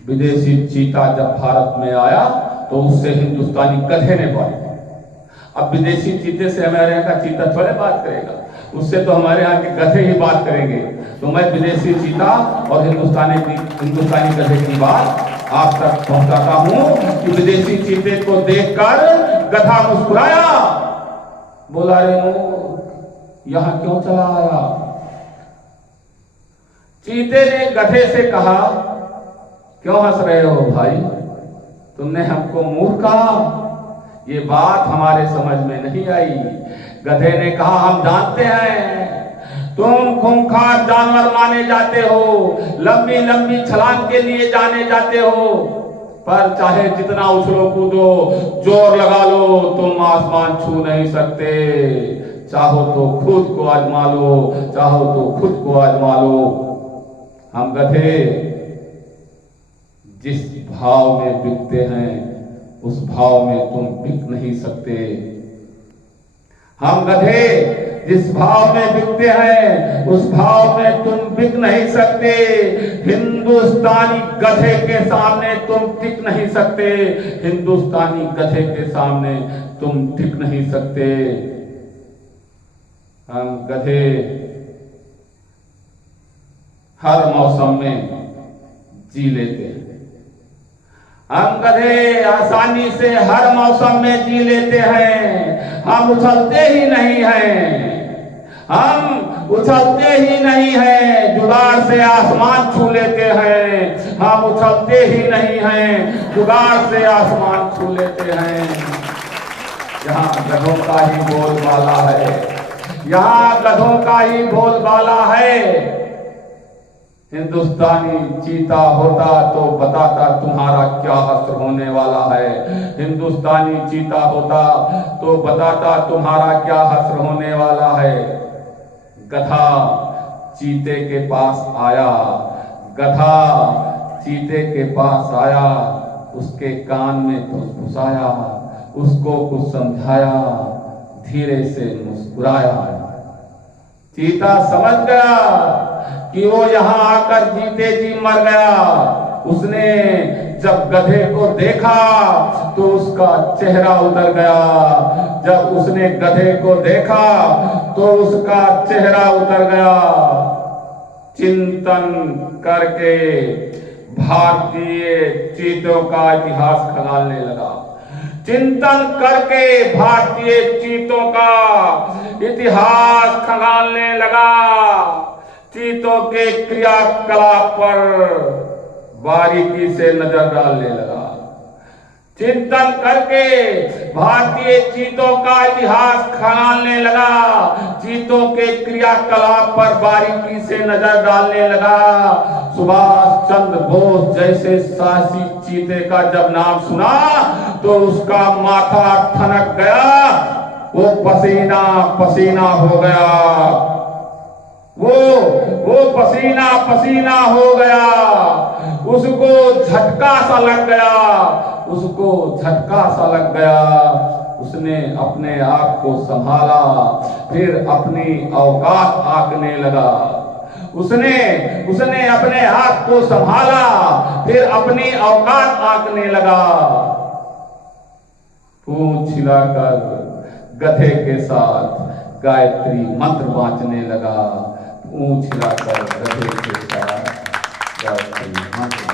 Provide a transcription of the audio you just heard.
विदेशी चीता जब भारत में आया तो उससे हिंदुस्तानी गधे ने बात की। अब विदेशी चीते से हमारे यहाँ का चीता थोड़े बात करेगा, उससे तो हमारे यहाँ के गधे ही बात करेंगे। तो मैं विदेशी चीता और हिंदुस्तानी गधे की बात आप तक पहुंचाता हूं कि विदेशी चीते को देखकर गधा मुस्कुराया, बोला रे यहां क्यों चला आया। चीते ने गधे से कहा, क्यों हंस रहे हो भाई, तुमने हमको मूर्ख कहा, ये बात हमारे समझ में नहीं आई। गधे ने कहा, हम जानते हैं तुम खूंखार जानवर माने जाते हो, लंबी लंबी छलांग के लिए जाने जाते हो, पर चाहे जितना उछलो कूदो जोर लगा लो तुम आसमान छू नहीं सकते। चाहो तो खुद को आजमा लो, चाहो तो खुद को आजमा लो। हम गधे जिस भाव में बिकते हैं उस भाव में तुम बिक नहीं सकते। हम गधे जिस भाव में बिकते हैं उस भाव में तुम बिक नहीं सकते। हिंदुस्तानी गधे के सामने तुम टिक नहीं सकते, हिंदुस्तानी गधे के सामने तुम टिक नहीं सकते। हम गधे हर मौसम में जी लेते हैं, हम गधे आसानी से हर मौसम में जी लेते हैं। हम उछलते ही नहीं हैं, हम उछलते ही नहीं हैं, जुगाड़ से आसमान छू लेते हैं। हम उछलते ही नहीं हैं, जुगाड़ से आसमान छू लेते हैं। यहाँ गधों का ही बोलबाला है, यहाँ गधों का ही बोलबाला है। हिंदुस्तानी चीता होता तो बताता तुम्हारा क्या हश्र होने वाला है। हिंदुस्तानी चीता होता तो बताता तुम्हारा क्या हश्र होने वाला है। गधा चीते के पास आया, गधा चीते के पास आया, उसके कान में फुसफुसाया, उसको कुछ समझाया, धीरे से मुस्कुराया। चीता समझ गया कि वो यहां आकर जीते जी मर गया। उसने जब गधे को देखा तो उसका चेहरा उतर गया। जब उसने गधे को देखा तो उसका चेहरा उतर गया। चिंतन करके भारतीय चीतों का इतिहास खंगालने लगा। चिंतन करके भारतीय चीतों का इतिहास खंगालने लगा। चीतों के क्रियाकलाप पर बारीकी से नजर डालने लगा। चिंतन करके भारतीय चीतों का इतिहास खंगालने लगा। चीतों के क्रियाकलाप पर बारीकी से नजर डालने लगा। सुभाष चंद्र बोस जैसे साहसी चीते का जब नाम सुना तो उसका माथा ठनक गया, वो पसीना पसीना हो गया, वो पसीना पसीना हो गया। उसको झटका सा लग गया, उसको झटका सा लग गया। उसने अपने आप को संभाला, फिर अपनी औकात आंकने लगा। उसने अपने आप को संभाला, फिर अपनी औकात आंकने लगा। पूंछ हिलाकर गधे के साथ गायत्री मंत्र बांचने लगा। पूंछ हिलाकर गधे के साथ गायत्री मंत्र